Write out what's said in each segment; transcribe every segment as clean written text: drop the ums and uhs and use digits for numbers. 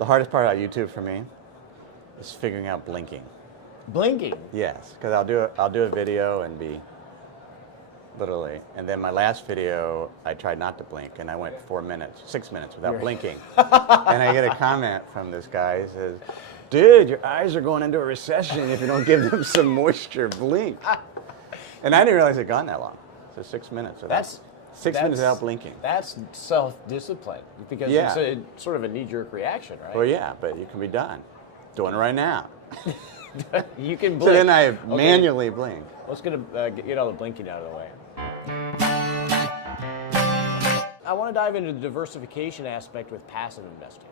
The hardest part about YouTube for me is figuring out blinking. Blinking? Yes, because I'll do a video and be literally, and then my last video I tried not to blink and I went 6 minutes without blinking. And I get a comment from this guy who says, "Dude, your eyes are going into a recession if you don't give them some moisture, blink." And I didn't realize it had gone that long. So 6 minutes without, six minutes without blinking. That's self-discipline, because it's sort of a knee-jerk reaction, right? Well, yeah, but you can be done. Doing it right now. You can blink. So then I manually blink. Let's get all the blinking out of the way. I want to dive into the diversification aspect with passive investing.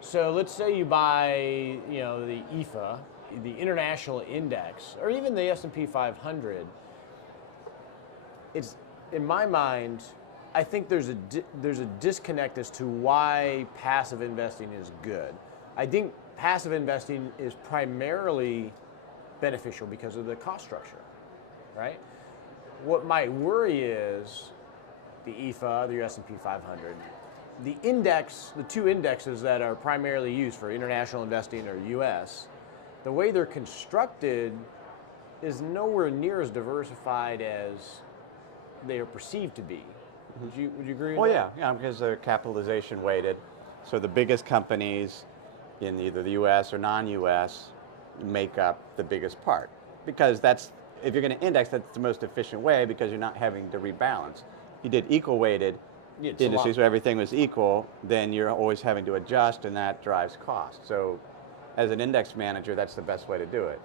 So let's say you buy, the IFA, the International Index, or even the S&P 500. It's, in my mind, I think there's a disconnect as to why passive investing is good. I think passive investing is primarily beneficial because of the cost structure, right? What my worry is the IFA, the S&P 500, the index, the two indexes that are primarily used for international investing or US, the way they're constructed is nowhere near as diversified as they are perceived to be. Would you agree with that? Yeah, because they're capitalization weighted. So the biggest companies in either the US or non-US make up the biggest part. Because if you're going to index, that's the most efficient way because you're not having to rebalance. If you did equal weighted industries where everything was equal, then you're always having to adjust and that drives cost. So as an index manager, that's the best way to do it.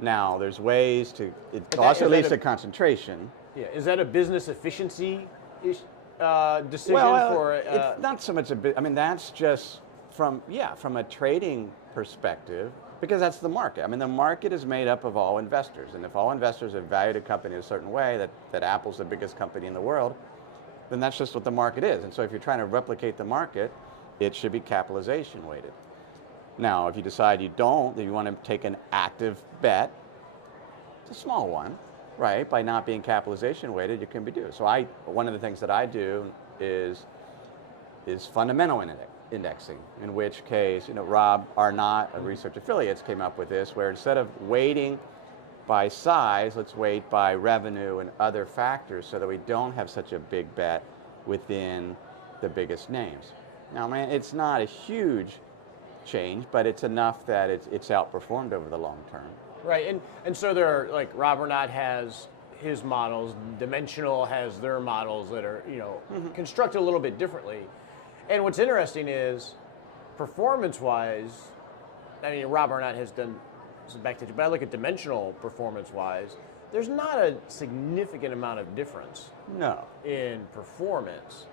Now, there's ways to, it also leads to concentration. Yeah, is that a business efficiency decision for? It's not so much a bit. I mean, that's just from a trading perspective, because that's the market. I mean, the market is made up of all investors, and if all investors have valued a company a certain way, that Apple's the biggest company in the world, then that's just what the market is. And so if you're trying to replicate the market, it should be capitalization weighted. Now, if you decide that you want to take an active bet, it's a small one, right? By not being capitalization weighted, you can be do. So one of the things that I do is fundamental indexing, in which case, Rob Arnott of Research Affiliates came up with this, where instead of weighting by size, let's weight by revenue and other factors so that we don't have such a big bet within the biggest names. Now, man, it's not a huge change, but it's enough that it's outperformed over the long term. Right, and so there are, like, Rob Arnott has his models, Dimensional has their models that are, constructed a little bit differently. And what's interesting is, performance-wise, I mean, Rob Arnott has done some backstage, but I look at Dimensional performance-wise, there's not a significant amount of difference in performance,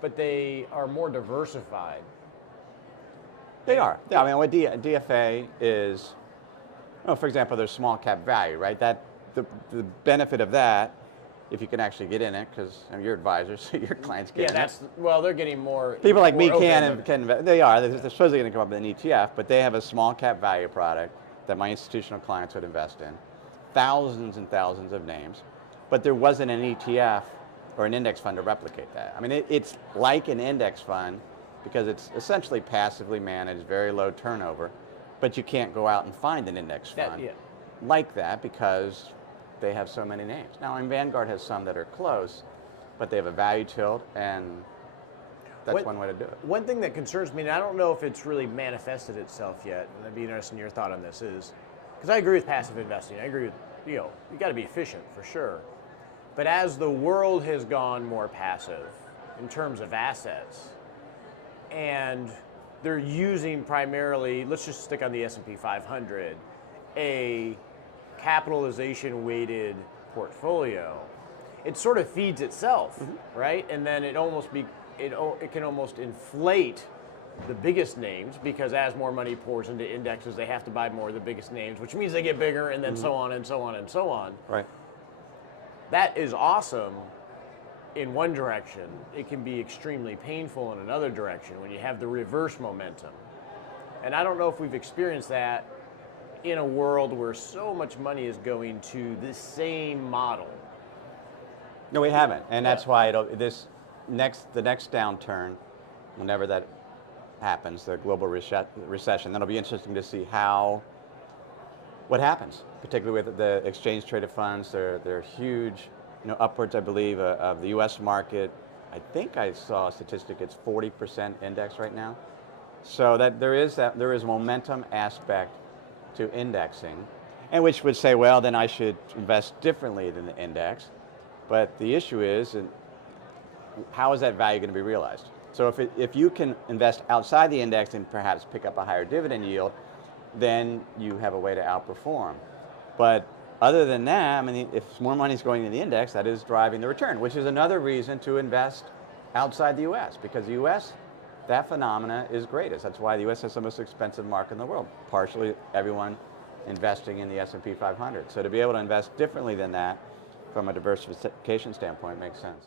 but they are more diversified. They are. Yeah, I mean, what DFA is, for example, there's small cap value, right? That the benefit of that, if you can actually get in it, because you're advisors, so your clients get in it. They're getting more. People like me can. They are. They're supposedly going to come up with an ETF, but they have a small cap value product that my institutional clients would invest in. Thousands and thousands of names, but there wasn't an ETF or an index fund to replicate that. I mean, it's like an index fund because it's essentially passively managed, very low turnover, but you can't go out and find an index fund like that because they have so many names. Now, Vanguard has some that are close, but they have a value tilt, and that's one way to do it. One thing that concerns me, and I don't know if it's really manifested itself yet, and I'd be interested in your thought on this, is, because I agree with passive investing. I agree with, you got to be efficient for sure. But as the world has gone more passive in terms of assets, and they're using primarily, let's just stick on the S&P 500, a capitalization weighted portfolio, it sort of feeds itself, right? And then it can almost inflate the biggest names, because as more money pours into indexes, they have to buy more of the biggest names, which means they get bigger, and then so on and so on and so on. Right. That is awesome in one direction. It can be extremely painful in another direction when you have the reverse momentum. And I don't know if we've experienced that in a world where so much money is going to this same model. No, we haven't, and that's why the next downturn, whenever that happens, the global recession, then it'll be interesting to see what happens, particularly with the exchange traded funds. They're huge, upwards, I believe, of the U.S. market. I think I saw a statistic, it's 40% index right now. So there is a momentum aspect to indexing, and which would say, well, then I should invest differently than the index. But the issue is, how is that value going to be realized? So if you can invest outside the index and perhaps pick up a higher dividend yield, then you have a way to outperform. But other than that, I mean, if more money is going in the index, that is driving the return, which is another reason to invest outside the U.S., because the U.S., that phenomena is greatest. That's why the U.S. is the most expensive market in the world, partially everyone investing in the S&P 500. So to be able to invest differently than that from a diversification standpoint makes sense.